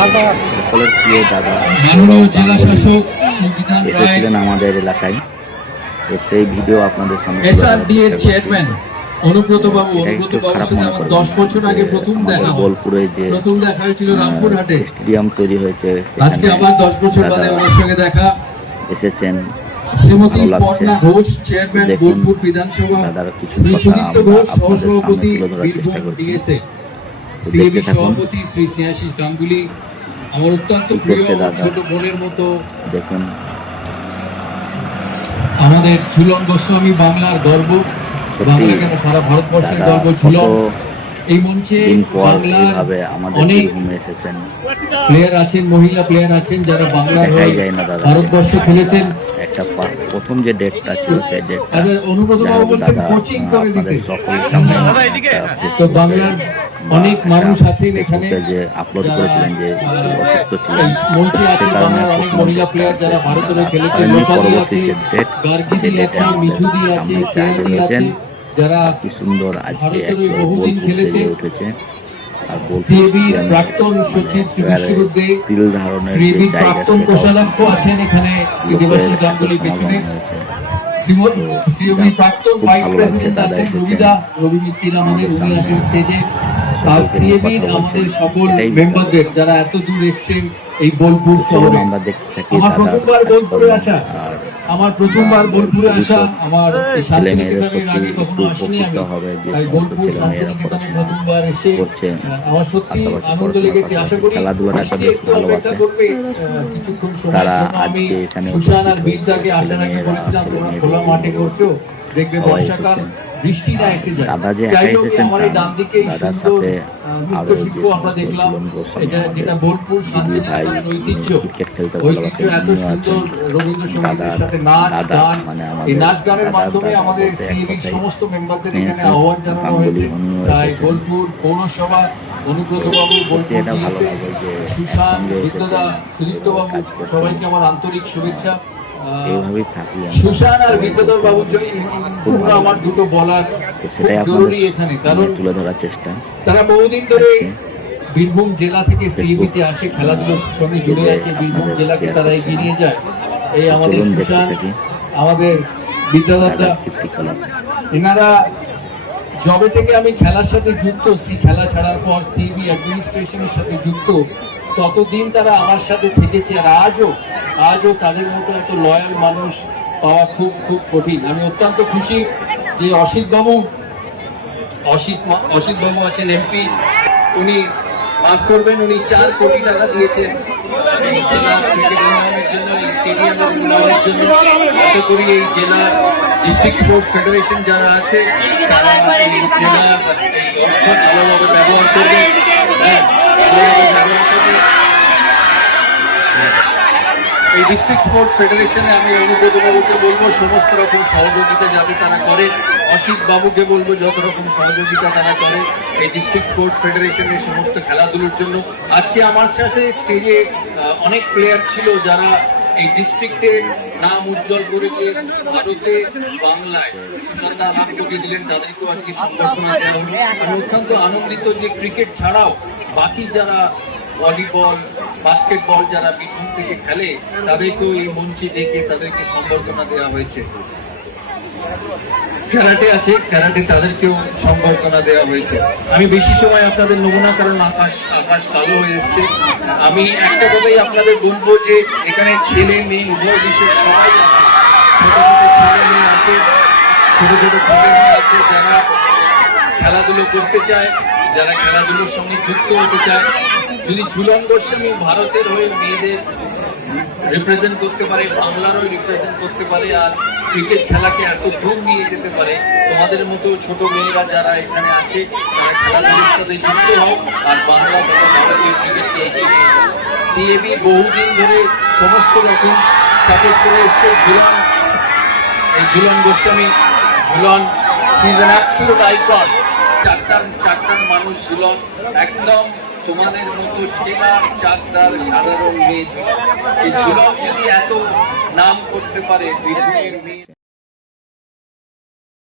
সকলের প্রিয় দাদা এসেছিলেন আমাদের এলাকায়। তো সেই ভিডিও আপনাদের সামনে। চেয়ারম্যান অনুব্রত বাবু অনুব্রত বাবুর সাথে আমার করবেন দশ বছর আগে প্রথম দেখা বোলপুরে যে প্রথম দেখা হয়েছিল রামপুরহাটে। স্টেডিয়াম তৈরি হয়েছে আজকে আবার দশ বছর বাদে ওনার সঙ্গে দেখা। এসেছেন শ্রীমতী পর্ণা ঘোষ চেয়ারম্যান বোলপুর বিধানসভা। শ্রী সুদীপ্ত ঘোষ সহসভাপতি বীরভূম। ডিএসএ। সিএবি সভাপতি শ্রী স্নেহাশিস গাঙ্গুলি আমার অত্যন্ত প্রিয়? ছোট বোনের মতো। দেখুন। আমাদের ঝুলন গোস্বামী বাংলার গর্ব। বাংলা কেন সারা ভারতবর্ষের গর্ব ঝুলন। এই মঞ্চে বাংলার অনেক এসেছেন। প্লেয়ার আছেন মহিলা প্লেয়ার আছেন যারা বাংলার হয়ে। ভারতবর্ষ খেলেছেন। একটা প্রথম যে ডেটটা ছিল সেই ডেটটা আচ্ছা, অনুব্রত বাবু বলছেন কোচিং করে দিতে। সামনে তো বাংলার অনেক মানুষ আছেন এখানে যে আপলোড করেছিলেন যে অসুস্থ ছিলেন মঞ্চে আছে কারণে বাংলার অনেক মহিলা প্লেয়ার যারা ভারতের রূপাদি পরবর্তী আছে গার্গিদি আছে মিঠুদি আছে সামনে আছে যারা কি সুন্দর আজকে ভারতের বহুদিন খেলেছে। উঠেছে। প্রাক্তন সচিব শ্রী প্রাক্তন কোষাধ্যক্ষ আছেন এখানে শ্রী দেবাশিস পেছনে। প্রাক্তন ভাইস প্রেসিডেন্ট আছেন রবিদা রবি মিত্তির আমাদের উনি আছেন স্টেজে আর সিএবির আমাদের সকল মেম্বারদের যারা এত দূর এসেছেন এই বোলপুর শহরে। আমরা প্রথমবার বোলপুরে আসা। আমার প্রথমবার বোলপুরে আসা। আমার শান্তিনিকেতনের আগে সত্যি কখনো আসিনি আমি। বোলপুর শান্তিনিকেতনে প্রথমবার এসে আমার সত্যি আনন্দ লেগেছে। আশা করি বৃষ্টি একটু অপেক্ষা করবে কিছুক্ষণ সময়ের জন্য আমি সুশান আর বীরদাকে আসার আগে বলেছিলাম তোমরা খোলা মাঠে করছ দেখবে বর্ষাকাল। এসেছেন। এসে যায় দাদা যে একা এসেছেন ডান দিকে দাদার সাথে আরও যে আমরা দেখলাম এটা যেটা বোলপুর ভাই শান্তিনিকেতনের ঐতিহ্য ক্রিকেট খেলতে ভালোবাসেন এত সুন্দর রবীন্দ্রসঙ্গীতের সাথে নাচ গান মানে এই নাচ গানের মাধ্যমে আমাদের সিএবির সমস্ত মেম্বারদের এখানে আহ্বান জানানো হয়েছে তাই। বোলপুর পৌরসভা অনুব্রতবাবু বোলপুর এটা ভালো ডিএসএ লাগে যে সুশান একসঙ্গে বিদ্যদা এসেছেন, সুদীপ্ত বাবু কাজ করছেন। সবাইকে আমার আন্তরিক শুভেচ্ছা এইভাবেই থাকি সুশান আর বিদ্যাধর বাবুর জন্য জন্য আমার দুটো বলার সেটাই জরুরি এখানে। কারণ তুলে ধরার চেষ্টা। তারা বহুদিন ধরে আচ্ছা। বীরভূম জেলা থেকে সিইবিতে আসে খেলাধুলোর সঙ্গে জুড়ে আছে বীরভূম জেলাকে তারা এগিয়ে নিয়ে যায়। এই আমাদের চলুন সুশান আমাদের খেলা এনারা জবে থেকে আমি খেলার সাথে যুক্ত সি খেলা ছাড়ার পর সিবি অ্যাডমিনিস্ট্রেশনের সাথে যুক্ত ততদিন তারা আমার সাথে থেকেছে আর আজও আজও তাদের মতো এত লয়াল মানুষ পাওয়া খুব খুব কঠিন। আমি অত্যন্ত খুশি যে অসিত বাবু অসিত মা- অসিত বাবু আছেন এমপি উনি মাফ করবেন, উনি চার কোটি টাকা দিয়েছেন। আশা করি এই জেলা ডিস্ট্রিক্ট স্পোর্টস ফেডারেশন যারা আছে, তারা জেলার অর্থ ভালোভাবে ব্যবহার করবে হ্যাঁ ভালোভাবে ব্যবহার করবে এই ডিস্ট্রিক্ট স্পোর্টস ফেডারেশনে আমি অনুব্রত বাবুকে বলব, সমস্ত রকম সহযোগিতা যাতে তারা করে। অসিত বাবুকে বলব, যত রকম সহযোগিতা তারা করে এই ডিস্ট্রিক্ট স্পোর্টস ফেডারেশনের সমস্ত খেলাধুলোর জন্য। আজকে আমার সাথে স্টেজে অনেক প্লেয়ার ছিল যারা এই ডিস্ট্রিক্টের নাম উজ্জ্বল করেছে ভারতে, বাংলায়। করিয়ে দিলেন, তাদেরকেও আজকে সম্বর্ধনা দেওয়া হলো। আমি অত্যন্ত আনন্দিত যে ক্রিকেট ছাড়াও বাকি যারা ভলিবল, বাস্কেটবল যারা বীরভূম থেকে খেলে, তাদেরকেও এই মঞ্চে ডেকে তাদেরকে সম্বর্ধনা দেওয়া হয়েছে। ক্যারাটে আছে ক্যারাটে তাদেরকেও সম্বর্ধনা দেওয়া হয়েছে। আমি বেশি সময় আপনাদের নমুনা, কারণ আকাশ আকাশ কালো হয়ে এসছে। আমি একটা কথাই আপনাদের বলব যে, এখানে ছেলে মেয়ে, উভয় দেশের সবাই ছোট ছোট ছেলে মেয়ে আছে, ছোট ছোট ছেলে মেয়ে আছে, যারা খেলাধুলো করতে চায়, যারা খেলাধুলোর সঙ্গে যুক্ত হতে চায়। যদি ঝুলন গোস্বামী ভারতের হয়ে মেয়েদের রিপ্রেজেন্ট করতে পারে, বাংলারও রিপ্রেজেন্ট করতে পারে, আর ক্রিকেট খেলাকে এত দূর নিয়ে যেতে পারে। তোমাদের মতো ছোট মেয়েরা যারা এখানে আছে, তারা খেলাধুলোর সাথে যুক্ত হও আর বাংলা ভারতীয় ক্রিকেটকে এগিয়ে সিএবি বহুদিন ধরে সমস্ত রকম সাপোর্ট করে এসছে। ঝুলন, এই Jhulan Goswami, Jhulan is an icon চারটার চারটার মানুষ ঝুলন, একদম তোমাদের মতো ছেলা চাকদার সাধারণ মেয়ে ঝুলক যদি এত নাম করতে পারে বীরভূমের মেয়ে